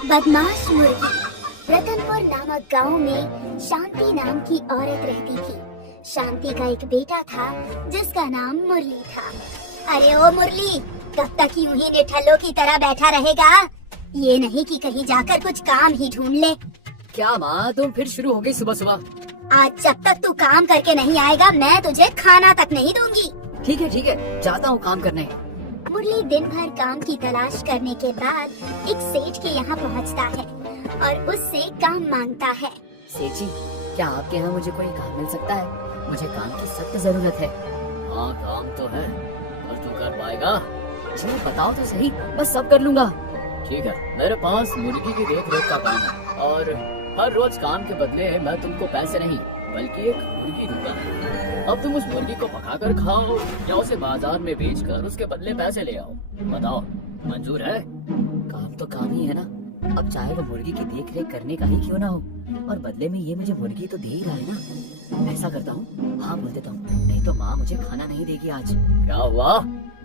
बदमाश मुर्गी। रतनपुर नामक गांव में शांति नाम की औरत रहती थी। शांति का एक बेटा था जिसका नाम मुरली था। अरे ओ मुरली, कब तक यूं ही निठल्लों की तरह बैठा रहेगा? ये नहीं कि कहीं जाकर कुछ काम ही ढूंढ ले। क्या माँ, तुम फिर शुरू हो गई सुबह सुबह। आज जब तक तू काम करके नहीं आएगा मैं तुझे खाना तक नहीं दूंगी। ठीक है, जाता हूँ काम करने। मुरली दिन भर काम की तलाश करने के बाद एक सेठ के यहाँ पहुँचता है और उससे काम मांगता है। सेठ जी, क्या आपके यहाँ मुझे कोई काम मिल सकता है? मुझे काम की सख्त जरूरत है। हाँ, काम तो है, पर तू कर पाएगा? जी बताओ तो सही, बस सब कर लूँगा। ठीक है, मेरे पास मुर्गी की देख रेख का काम है और हर रोज काम के बदले मैं तुमको पैसे नहीं बल्कि एक मुर्गी दूंगा। अब तुम उस मुर्गी को पकाकर खाओ या उसे बाजार में बेचकर उसके बदले पैसे ले आओ। बताओ, मंजूर है? काम तो काम ही है ना, अब चाहे वो मुर्गी की देख रेख करने का ही क्यों ना हो, और बदले में ये मुझे मुर्गी तो दे ही रहा है ना। ऐसा करता हूँ, हाँ बोल देता हूँ, नहीं तो माँ मुझे खाना नहीं देगी आज। क्या हुआ?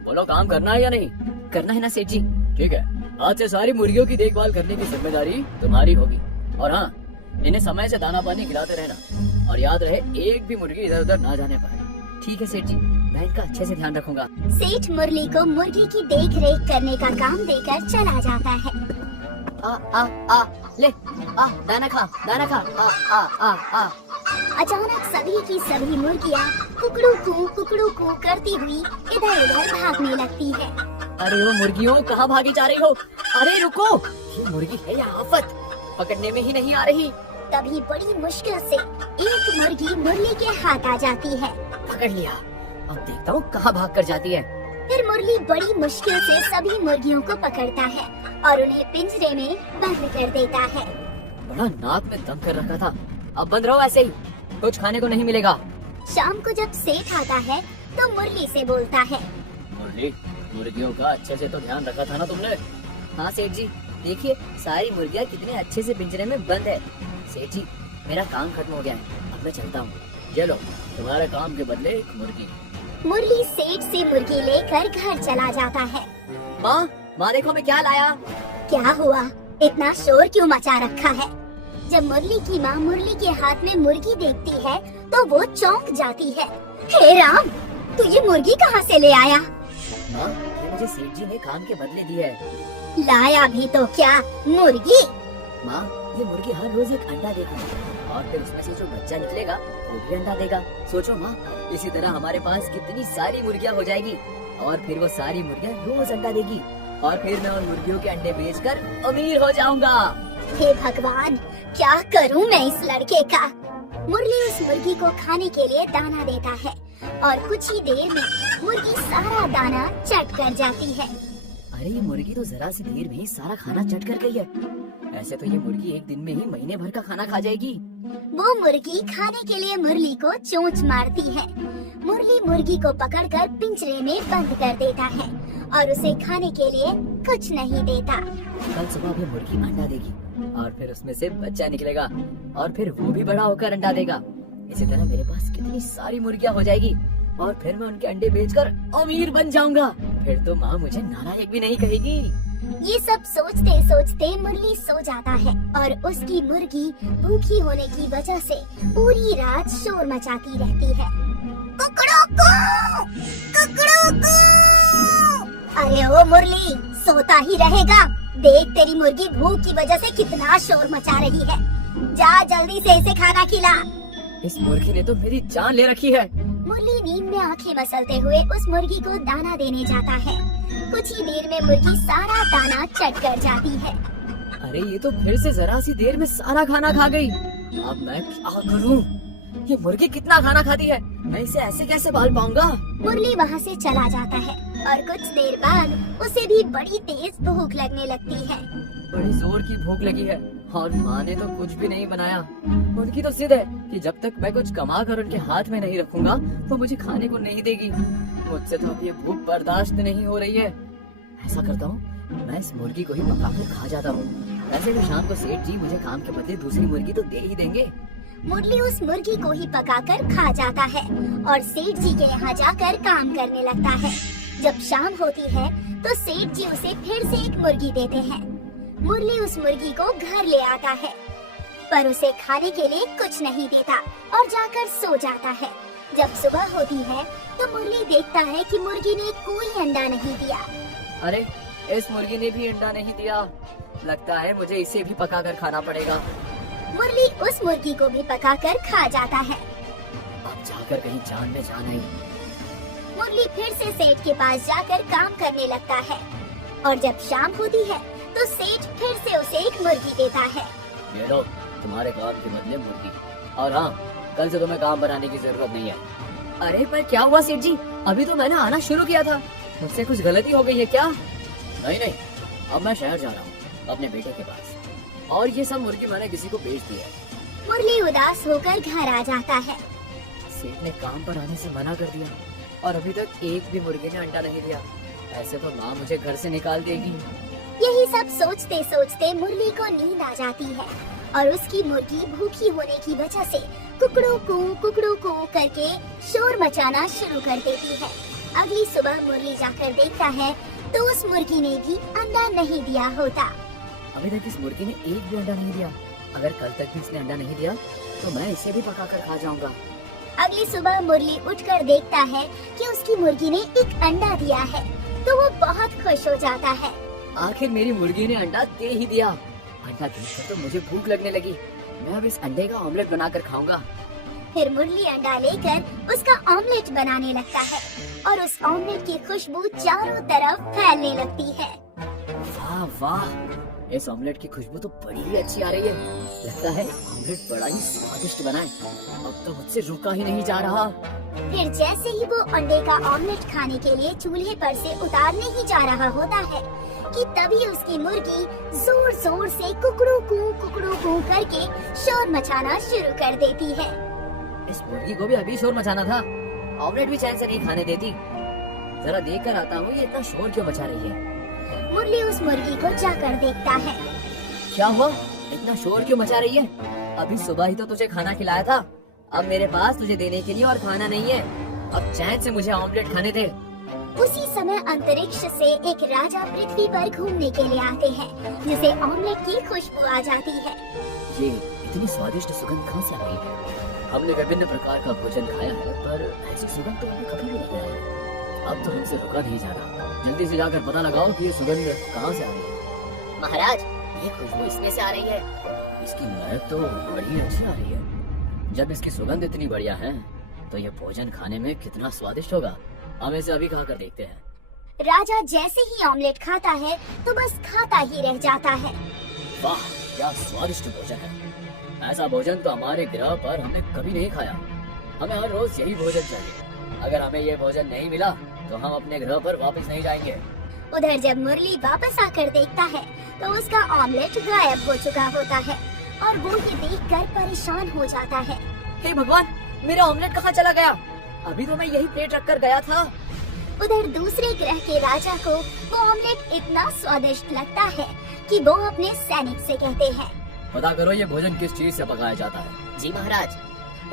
बोलो, काम करना है या नहीं? करना है ना सेठ जी। ठीक है, आज से सारी मुर्गियों की देखभाल करने की जिम्मेदारी तुम्हारी होगी। और हाँ, इन्हें समय से दाना पानी खिलाते रहना और याद रहे एक भी मुर्गी इधर उधर ना जाने पाए। ठीक है सेठ जी, मैं इनका अच्छे से ध्यान रखूंगा। सेठ मुरली को मुर्गी की देख रेख करने का काम देकर चला जाता है। ले, दाना खा, दाना खा। अचानक सभी की सभी मुर्गियाँ कुकड़ू कू करती हुई इधर उधर भागने लगती है। अरे वो मुर्गियों, कहाँ भागी जा रही हो? अरे रुको, ये मुर्गी है या आफत? पकड़ने में ही नहीं आ रही। तभी बड़ी मुश्किल से एक मुर्गी मुरली के हाथ आ जाती है। पकड़ लिया, अब देखता हूँ कहाँ भाग कर जाती है। फिर मुरली बड़ी मुश्किल से सभी मुर्गियों को पकड़ता है और उन्हें पिंजरे में बंद कर देता है। बड़ा नाक में दम कर रखा था, अब बंद रहो ऐसे ही, कुछ खाने को नहीं मिलेगा। शाम को जब सेठ आता है तो मुरली से बोलता है, मुरली, मुर्गियों का अच्छे से तो ध्यान रखा था ना तुमने? हाँ सेठ जी, देखिए सारी मुर्गियाँ कितने अच्छे से पिंजरे में बंद है। सेठ जी, मेरा काम खत्म हो गया है, अब मैं चलता हूँ। ये लो, तुम्हारे काम के बदले एक मुर्गी। मुरली सेठ से मुर्गी लेकर घर चला जाता है। माँ देखो मैं क्या लाया। क्या हुआ? इतना शोर क्यों मचा रखा है? जब मुरली की माँ मुरली के हाथ में मुर्गी देखती है तो वो चौंक जाती है। हे राम, तू ये मुर्गी कहाँ से ले आया? माँ, ये मुझे सेठ जी ने काम के बदले दी है। लाया भी तो क्या, मुर्गी? माँ, ये मुर्गी हर रोज एक अंडा देती है और फिर उसमें से जो बच्चा निकलेगा वो भी अंडा देगा। सोचो माँ, इसी तरह हमारे पास कितनी सारी मुर्गियाँ हो जाएगी और फिर वो सारी मुर्गियाँ रोज अंडा देगी और फिर मैं उन मुर्गियों के अंडे बेचकर अमीर हो जाऊंगा। हे भगवान, क्या करूँ मैं इस लड़के का? मुरली उस मुर्गी को खाने के लिए दाना देता है और कुछ ही देर में मुर्गी सारा दाना चट कर जाती है। अरे ये मुर्गी तो जरा सी देर में ही सारा खाना चट कर गई है। ऐसे तो ये मुर्गी एक दिन में ही महीने भर का खाना खा जाएगी। वो मुर्गी खाने के लिए मुरली को चोंच मारती है। मुरली मुर्गी को पकड़कर पिंजरे में बंद कर देता है और उसे खाने के लिए कुछ नहीं देता। कल सुबह भी मुर्गी अंडा देगी और फिर उसमें से बच्चा निकलेगा और फिर वो भी बड़ा होकर अंडा देगा। इसी तरह मेरे पास कितनी सारी मुर्गियाँ हो जाएगी और फिर मैं उनके अंडे बेचकर अमीर बन जाऊंगा। फिर तो माँ मुझे नालायक भी नहीं कहेगी। ये सब सोचते सोचते मुरली सो जाता है और उसकी मुर्गी भूखी होने की वजह से पूरी रात शोर मचाती रहती है। कुकड़ू कू! अरे ओ मुरली, सोता ही रहेगा? देख तेरी मुर्गी भूख की वजह से कितना शोर मचा रही है। जा जल्दी से इसे खाना खिला। इस मुर्गी ने तो मेरी जान ले रखी है। मुरली नींद में आंखें मसलते हुए उस मुर्गी को दाना देने जाता है। कुछ ही देर में मुर्गी सारा दाना चट कर जाती है। अरे ये तो फिर से जरा सी देर में सारा खाना खा गई। अब मैं क्या करूं? ये मुर्गी कितना खाना खाती है, मैं इसे ऐसे कैसे पाल पाऊंगा? मुरली वहाँ से चला जाता है और कुछ देर बाद उसे भी बड़ी तेज भूख लगने लगती है। बड़ी जोर की भूख लगी है और माँ ने तो कुछ भी नहीं बनाया। उनकी तो जिद है कि जब तक मैं कुछ कमा कर उनके हाथ में नहीं रखूंगा तो मुझे खाने को नहीं देगी। मुझसे तो अब ये भूख बर्दाश्त नहीं हो रही है। ऐसा करता हूँ, मैं इस मुर्गी को ही पकाकर खा जाता हूँ। वैसे भी शाम को सेठ जी मुझे काम के बदले दूसरी मुर्गी तो दे ही देंगे। मुरली उस मुर्गी को ही पकाकर खा जाता है और सेठ जी के यहाँ जाकर काम करने लगता है। जब शाम होती है तो सेठ जी उसे फिर से एक मुर्गी देते हैं। मुरली उस मुर्गी को घर ले आता है, पर उसे खाने के लिए कुछ नहीं देता और जाकर सो जाता है। जब सुबह होती है तो मुरली देखता है कि मुर्गी ने कोई अंडा नहीं दिया। अरे, इस मुर्गी ने भी अंडा नहीं दिया। लगता है मुझे इसे भी पकाकर खाना पड़ेगा। मुरली उस मुर्गी को भी पकाकर खा जाता है। अब जाकर कहीं जान में जान आई। मुरली फिर से सेठ के पास जाकर काम करने लगता है और जब शाम होती है तो सेठ फिर से उसे एक मुर्गी देता है। ये लो, तुम्हारे काम के बदले मुर्गी। और हाँ, कल से तुम्हें काम बनाने की जरूरत नहीं है। अरे पर क्या हुआ सेठ जी? अभी तो मैंने आना शुरू किया था। मुझसे कुछ गलती हो गई है क्या? नहीं नहीं, अब मैं शहर जा रहा हूँ अपने बेटे के पास, और ये सब मुर्गी मैंने किसी को बेच दी है। मुरली उदास होकर घर आ जाता है। सेठ ने काम पर आने से मना कर दिया और अभी तक एक भी मुर्गी ने अंडा नहीं दिया। ऐसे तो माँ मुझे घर से निकाल देगी। यही सब सोचते सोचते मुरली को नींद आ जाती है और उसकी मुर्गी भूखी होने की वजह से कुकड़ू कू करके शोर मचाना शुरू कर देती है। अगली सुबह मुरली जाकर देखता है तो उस मुर्गी ने भी अंडा नहीं दिया होता। अभी तक इस मुर्गी ने एक भी अंडा नहीं दिया। अगर कल तक भी इसने अंडा नहीं दिया तो मैं इसे भी पकाकर खा जाऊंगा। अगली सुबह मुरली उठकर देखता है कि उसकी मुर्गी ने एक अंडा दिया है तो वो बहुत खुश हो जाता है। आखिर मेरी मुर्गी ने अंडा दे ही दिया। अंडा देखकर तो मुझे भूख लगने लगी। मैं अब इस अंडे का ऑमलेट बनाकर खाऊंगा। फिर मुरली अंडा लेकर उसका ऑमलेट बनाने लगता है और उस ऑमलेट की खुशबू चारों तरफ फैलने लगती है। वाह वाह, इस ऑमलेट की खुशबू तो बड़ी ही अच्छी आ रही है। लगता है ऑमलेट बड़ा ही स्वादिष्ट बना है। अब तो मुझसे रुका ही नहीं जा रहा। फिर जैसे ही वो अंडे का ऑमलेट खाने के लिए चूल्हे पर से उतारने ही जा रहा होता है कि तभी उसकी मुर्गी जोर जोर से कुकड़ू कू करके शोर मचाना शुरू कर देती है। इस मुर्गी को भी अभी शोर मचाना था। ऑमलेट भी चैन से नहीं खाने देती। जरा देख कर आता हूँ ये इतना शोर क्यों मचा रही है। मुरली उस मुर्गी को जाकर देखता है। क्या हुआ? इतना शोर क्यों मचा रही है? अभी सुबह ही तो तुझे खाना खिलाया था। अब मेरे पास तुझे देने के लिए और खाना नहीं है। अब चैन से मुझे ऑमलेट खाने दे। उसी समय अंतरिक्ष से एक राजा पृथ्वी पर घूमने के लिए आते हैं, जिसे ऑमलेट की खुशबू आ जाती है। ये इतनी स्वादिष्ट सुगंध कहाँ से आ रही है? हमने विभिन्न प्रकार का भोजन खाया है, पर ऐसी सुगंध तो हमें कभी भी नहीं आई। अब तो हमसे रुका नहीं जा रहा। जल्दी से जाकर पता लगाओ कि ये सुगंध कहाँ से आ रही है। महाराज, ये खुशबू इसमें से आ रही है। इसकी महक तो बड़ी अच्छी आ रही है। जब इसकी सुगंध इतनी बढ़िया है तो ये भोजन खाने में कितना स्वादिष्ट होगा। हम इसे अभी खा कर देखते हैं। राजा जैसे ही ऑमलेट खाता है तो बस खाता ही रह जाता है। वाह, क्या स्वादिष्ट भोजन है। ऐसा भोजन तो हमारे ग्रह पर हमने कभी नहीं खाया। हमें हर रोज यही भोजन चाहिए। अगर हमें ये भोजन नहीं मिला तो हम अपने ग्रह पर वापस नहीं जाएंगे। उधर जब मुरली वापस आकर देखता है तो उसका ऑमलेट गायब हो चुका होता है और वो ये देखकर परेशान हो जाता है। हे भगवान, मेरा ऑमलेट कहाँ चला गया? अभी तो मैं यही प्लेट रख कर गया था। उधर दूसरे ग्रह के राजा को वो ऑमलेट इतना स्वादिष्ट लगता है कि वो अपने सैनिक से कहते हैं, पता करो ये भोजन किस चीज से पकाया जाता है। जी महाराज।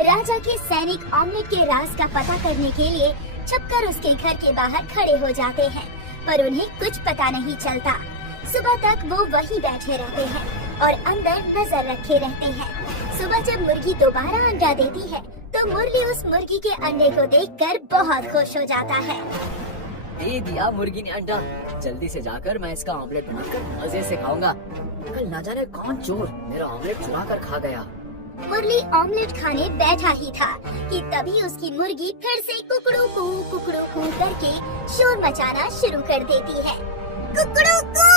राजा के सैनिक ऑमलेट के राज का पता करने के लिए छुपकर उसके घर के बाहर खड़े हो जाते हैं, पर उन्हें कुछ पता नहीं चलता। सुबह तक वो वहीं बैठे रहते हैं और अंदर नजर रखे रहते हैं। सुबह जब मुर्गी दोबारा अंडा देती है तो मुरली उस मुर्गी के अंडे को देखकर बहुत खुश हो जाता है। दे दिया मुर्गी ने अंडा। जल्दी से जाकर मैं इसका ऑमलेट बनाकर मजे से खाऊंगा। कल ना जाने कौन चोर मेरा ऑमलेट चुरा कर खा गया। मुरली ऑमलेट खाने बैठा ही था कि तभी उसकी मुर्गी फिर से कुकड़ू कू करके शोर मचाना शुरू कर देती है। कुकड़ू कू!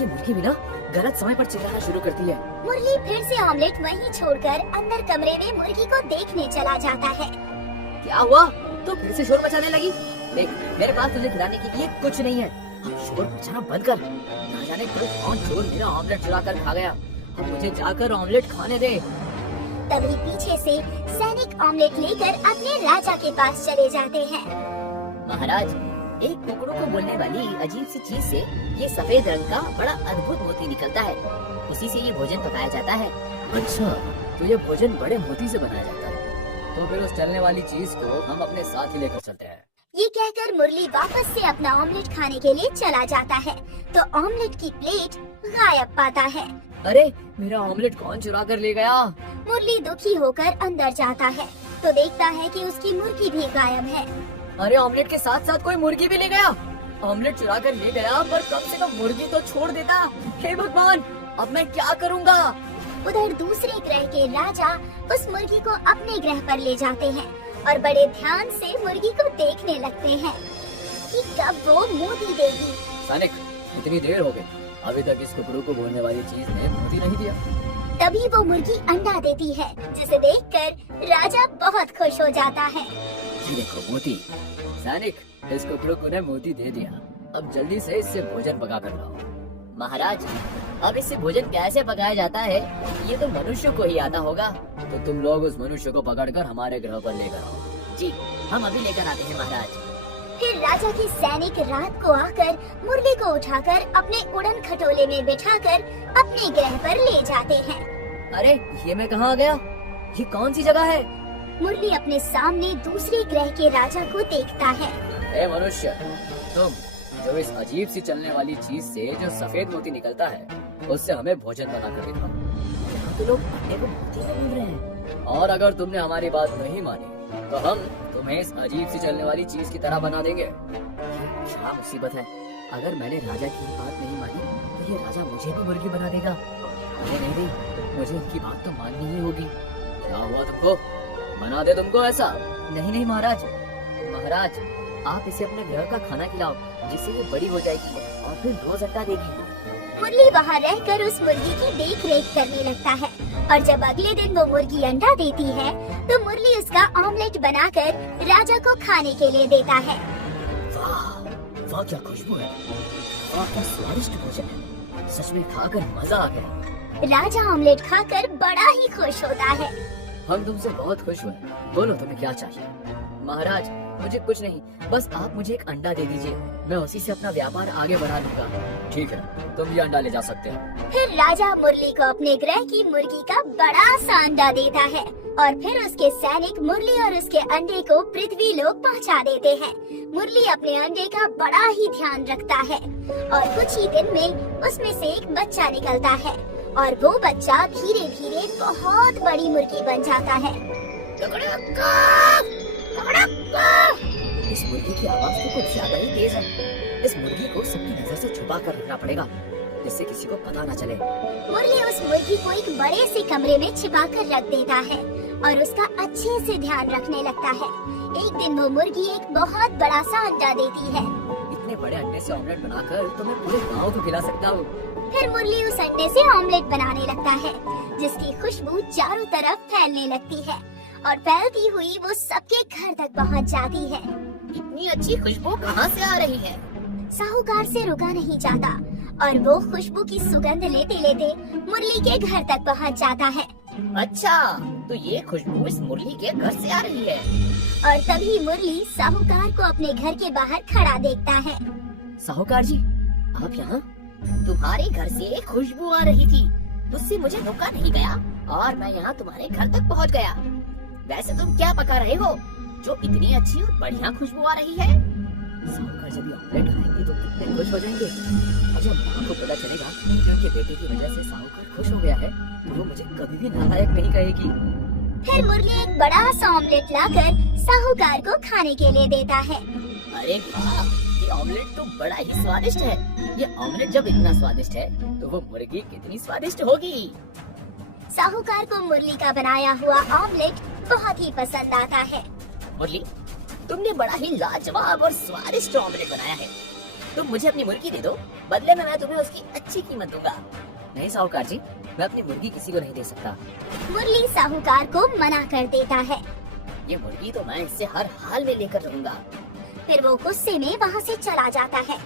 ये मुर्गी भी ना गलत समय पर चिल्लाना शुरू करती है। मुरली फिर से ऑमलेट वहीं छोड़कर अंदर कमरे में मुर्गी को देखने चला जाता है। क्या हुआ? तो फिर से शोर मचाने लगी। देख, मेरे पास तुझे खिलाने के लिए कुछ नहीं है। अब शोर मचाना बंद कर। ना जाने कौन चोर मेरा ऑमलेट चुरा कर खा गया। अब मुझे जाकर ऑमलेट खाने दे। तभी पीछे से सैनिक ऑमलेट लेकर अपने राजा के पास चले जाते हैं। महाराज, एक कुकड़ों को बोलने वाली अजीब सी चीज से ये सफेद रंग का बड़ा अद्भुत मोती निकलता है। उसी से ये भोजन पकाया जाता है। अच्छा, तो ये भोजन बड़े मोती से बनाया जाता है। तो फिर उस चलने वाली चीज को हम अपने साथ ही लेकर चलते हैं। ये कहकर मुरली वापस से अपना ऑमलेट खाने के लिए चला जाता है तो ऑमलेट की प्लेट गायब पाता है। अरे मेरा ऑमलेट कौन चुरा कर ले गया? मुरली दुखी होकर अंदर जाता है तो देखता है कि उसकी मुर्गी भी गायब है। अरे ऑमलेट के साथ साथ कोई मुर्गी भी ले गया। ऑमलेट चुरा कर ले गया पर कम से कम मुर्गी तो छोड़ देता। हे भगवान, अब मैं क्या करूँगा? उधर दूसरे ग्रह के राजा उस मुर्गी को अपने ग्रह पर ले जाते हैं और बड़े ध्यान से मुर्गी को देखने लगते हैं कि कब वो मोती देगी। सैनिक, इतनी देर हो गई, अभी तक इस कुकड़ू को बोलने वाली चीज ने मोती नहीं दिया। तभी वो मुर्गी अंडा देती है जिसे देखकर राजा बहुत खुश हो जाता है। ये देखो मोती। सैनिक, इस कुकड़ू को ने मोती दे दिया। अब जल्दी से इससे भोजन पका कर लाओ। महाराज, अब इससे भोजन कैसे पकाया जाता है ये तो मनुष्य को ही आता होगा। तो तुम लोग उस मनुष्य को पकड़कर हमारे ग्रह पर लेकर आओ। जी, हम अभी लेकर आते हैं महाराज। फिर राजा के सैनिक रात को आकर मुरली को उठाकर अपने उड़न खटोले में बिठाकर अपने ग्रह पर ले जाते हैं। अरे ये मैं कहाँ आ गया? ये कौन सी जगह है? मुरली अपने सामने दूसरे ग्रह के राजा को देखता है। ए मनुष्य, तुम जो इस अजीब सी चलने वाली चीज से जो सफेद मोती निकलता है उससे हमें भोजन बना कर दिखाओ। तो लोग अंडे को मोती में बोल रहे हैं। और अगर तुमने हमारी बात नहीं मानी तो हम तुम्हें इस अजीब सी चलने वाली चीज की तरह बना देंगे। क्या मुसीबत है, अगर मैंने राजा की बात नहीं मानी तो ये राजा मुझे भी मुर्गी बना देगा। नहीं नहीं नहीं, मुझे इनकी बात तो माननी ही होगी। क्या हुआ तुमको? बना दे तुमको ऐसा? नहीं नहीं महाराज, महाराज आप इसे अपने ग्रह का खाना खिलाओ जिससे ये बड़ी हो जाएगी और फिर रोज अंडा देगी। मुरली वहाँ रहकर उस मुर्गी की देख रेख करने लगता है और जब अगले दिन वो मुर्गी अंडा देती है तो मुरली उसका ऑमलेट बनाकर राजा को खाने के लिए देता है। वाह वाह, क्या खुशबू है, वाह क्या स्वादिष्ट भोजन है, सच में खाकर मजा आ गया। राजा ऑमलेट खाकर बड़ा ही खुश होता है। हम तुमसे बहुत खुश हुए। बोलो तुम्हें क्या चाहिए? महाराज, मुझे कुछ नहीं, बस आप मुझे एक अंडा दे दीजिए, मैं उसी से अपना व्यापार आगे बढ़ा लूंगा। ठीक है, तुम ये अंडा ले जा सकते हो। फिर राजा मुरली को अपने ग्रह की मुर्गी का बड़ा सा अंडा देता है और फिर उसके सैनिक मुरली और उसके अंडे को पृथ्वी लोक पहुंचा देते हैं। मुरली अपने अंडे का बड़ा ही ध्यान रखता है और कुछ ही दिन में उसमें से एक बच्चा निकलता है और वो बच्चा धीरे धीरे बहुत बड़ी मुर्गी बन जाता है। इस मुर्गी की आवाज तो कुछ ज्यादा ही तेज है। इस मुर्गी को सबकी नजर से छुपा कर रखना पड़ेगा जिससे किसी को पता न चले। मुरली उस मुर्गी को एक बड़े से कमरे में छिपा कर रख देता है और उसका अच्छे से ध्यान रखने लगता है। एक दिन वो मुर्गी एक बहुत बड़ा सा अंडा देती है। इतने बड़े अंडे से ऑमलेट बनाकर तो मैं पूरे गांव को खिला सकता हूँ। फिर मुरली उस अंडे से ऑमलेट बनाने लगता है जिसकी खुशबू चारों तरफ फैलने लगती है और फैलती हुई वो सबके घर तक पहुंच जाती है। इतनी अच्छी खुशबू कहाँ से आ रही है? साहूकार से रुका नहीं जाता और वो खुशबू की सुगंध लेते लेते मुरली के घर तक पहुंच जाता है। अच्छा, तो ये खुशबू इस मुरली के घर से आ रही है। और तभी मुरली साहूकार को अपने घर के बाहर खड़ा देखता है। साहूकार जी, आप यहाँ? तुम्हारे घर से खुशबू आ रही थी, उससे मुझे रोका नहीं गया और मैं यहाँ तुम्हारे घर तक पहुँच गया। वैसे तुम क्या पका रहे हो जो इतनी अच्छी और बढ़िया खुशबू आ रही है? साहूकार जब ये ऑमलेट खाएंगे तो कितने खुश हो जाएंगे। जब माँ को पता चलेगा कि उनके बेटे की वजह से साहूकार खुश हो गया है तो वो मुझे कभी भी नालायक नहीं कहेगी। फिर मुरली एक बड़ा सा ऑमलेट लाकर साहूकार को खाने के लिए देता है। अरे वाह, ये ऑमलेट तो बड़ा ही स्वादिष्ट है। ये ऑमलेट जब इतना स्वादिष्ट है तो वो मुर्गी कितनी स्वादिष्ट होगी। साहूकार को मुरली का बनाया हुआ ऑमलेट बहुत ही पसंद आता है। मुरली, तुमने बड़ा ही लाजवाब और स्वादिष्ट ऑमलेट बनाया है। तुम मुझे अपनी मुर्गी दे दो, बदले में मैं तुम्हें उसकी अच्छी कीमत दूंगा। नहीं साहूकार जी, मैं अपनी मुर्गी किसी को नहीं दे सकता। मुरली साहूकार को मना कर देता है। ये मुर्गी तो मैं इससे हर हाल में लेकर रहूंगा। फिर वो गुस्से में वहाँ से चला जाता है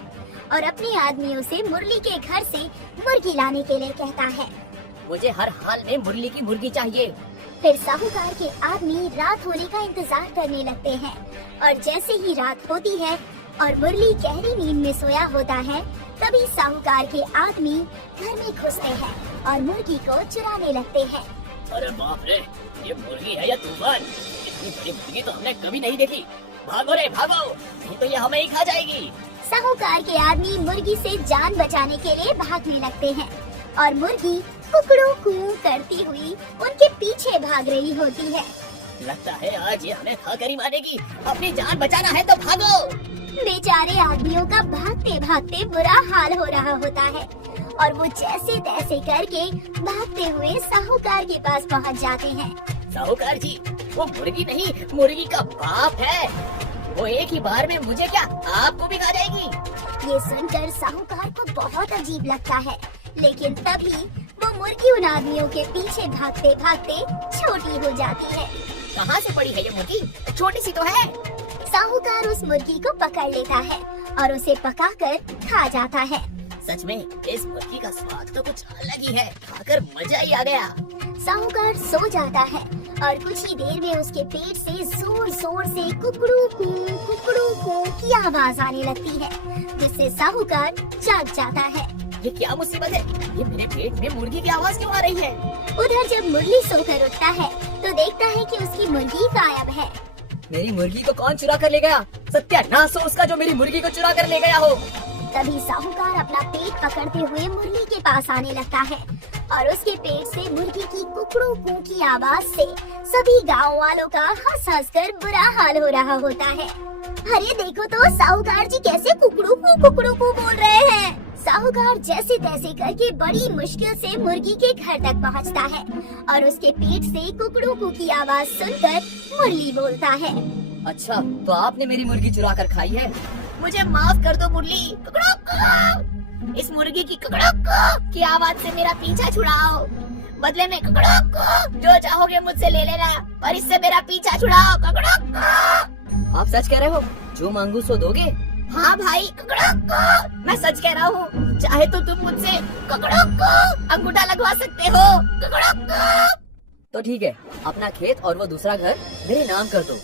और अपने आदमियों से मुरली के घर से मुर्गी लाने के लिए कहता है। मुझे हर हाल में मुरली की मुर्गी चाहिए। फिर साहूकार के आदमी रात होने का इंतजार करने लगते हैं और जैसे ही रात होती है और मुरली गहरी नींद में सोया होता है तभी साहूकार के आदमी घर में घुसते हैं और मुर्गी को चुराने लगते हैं। अरे बाप रे, ये मुर्गी है या तूफान? इतनी बड़ी मुर्गी तो हमने कभी नहीं देखी। भागो रे भागो, नहीं तो ये हमें ही खा जाएगी। साहूकार के आदमी मुर्गी से जान बचाने के लिए भागने लगते हैं और मुर्गी कुकड़ू कू करती हुई उनके पीछे भाग रही होती है। लगता है आज ये हमें खाकर ही मारेगी। अपनी जान बचाना है तो भागो। बेचारे आदमियों का भागते भागते बुरा हाल हो रहा होता है और वो जैसे तैसे करके भागते हुए साहूकार के पास पहुंच जाते हैं। साहूकार जी, वो मुर्गी नहीं, मुर्गी का बाप है। वो एक ही बार में मुझे क्या, आपको भी खा जाएगी। ये सुनकर साहूकार को बहुत अजीब लगता है, लेकिन तभी वो मुर्गी उन आदमियों के पीछे भागते भागते छोटी हो जाती है। कहाँ से पड़ी है ये मुर्गी? छोटी सी तो है। साहूकार उस मुर्गी को पकड़ लेता है और उसे पकाकर खा जाता है। सच में इस मुर्गी का स्वाद तो कुछ अलग ही है, खाकर मजा ही आ गया। साहूकार सो जाता है और कुछ ही देर में उसके पेट से जोर जोर से कुकड़ू कू की आवाज आने लगती है, जिससे साहूकार जाग जाता है। ये क्या मुसीबत है? ये मेरे पेट में मुर्गी की आवाज क्यों आ रही है? उधर जब मुरली सोकर उठता है तो देखता है कि उसकी मुर्गी गायब है। मेरी मुर्गी को कौन चुरा कर ले गया? सत्यानाश हो उसका जो मेरी मुर्गी को चुरा कर ले गया हो। तभी साहूकार अपना पेट पकड़ते हुए मुरली के पास आने लगता है और उसके पेट से मुर्गी की कुकड़ू कू की आवाज से सभी गांव वालों का हंस हंस कर बुरा हाल हो रहा होता है। अरे देखो तो साहूकार जी कैसे कुकड़ू कू बोल रहे हैं। साहूकार जैसे तैसे करके बड़ी मुश्किल से मुर्गी के घर तक पहुंचता है और उसके पेट से कुकड़ू कू की आवाज सुनकर मुरली बोलता है। अच्छा, तो आपने मेरी मुर्गी चुरा कर खाई है? मुझे माफ कर दो मुरली। कुकड़ू, इस मुर्गी की कुकड़ू की आवाज से मेरा पीछा छुड़ाओ। बदले में कुकड़ू, जो चाहोगे मुझसे ले लेना और इससे मेरा पीछा छुड़ाओ। कुकड़ू, आप सच कह रहे हो? जो मांगू सो दोगे? हाँ भाई, कुकड़ू, मैं सच कह रहा हूँ। चाहे तो तुम मुझसे कुकड़ू अंगूठा लगवा सकते हो। कुकड़ू, तो ठीक है, अपना खेत और वो दूसरा घर मेरे नाम कर दो।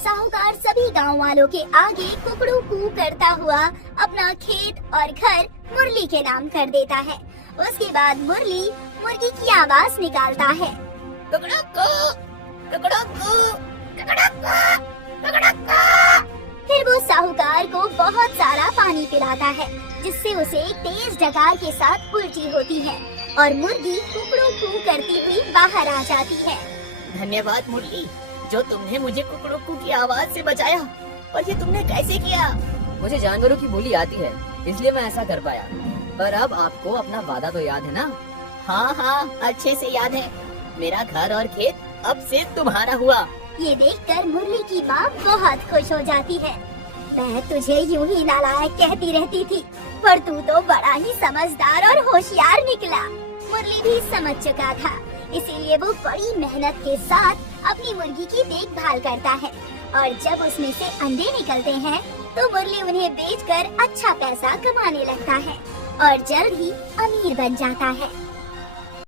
साहूकार सभी गांव वालों के आगे कुकड़ू कू करता हुआ अपना खेत और घर मुरली के नाम कर देता है। उसके बाद मुरली मुर्गी की आवाज निकालता है। फिर वो साहूकार को बहुत सारा पानी पिलाता है, जिससे उसे एक तेज डकार के साथ उल्टी होती है और मुर्गी कुकड़ू कू करती हुई बाहर आ जाती है। धन्यवाद मुरली, जो तुमने मुझे कुकड़ू की आवाज से बचाया। और ये तुमने कैसे किया? मुझे जानवरों की बोली आती है, इसलिए मैं ऐसा कर पाया। पर अब आपको अपना वादा तो याद है ना? हाँ हाँ, अच्छे से याद है। मेरा घर और खेत अब से तुम्हारा हुआ। ये देखकर मुरली की माँ बहुत खुश हो जाती है। मैं तुझे यूं ही नालायक कहती रहती थी, पर तू तो बड़ा ही समझदार और होशियार निकला। मुरली भी समझ चुका था, इसीलिए वो बड़ी मेहनत के साथ अपनी मुर्गी की देखभाल करता है और जब उसमें से अंडे निकलते हैं तो मुरली उन्हें बेचकर अच्छा पैसा कमाने लगता है और जल्द ही अमीर बन जाता है।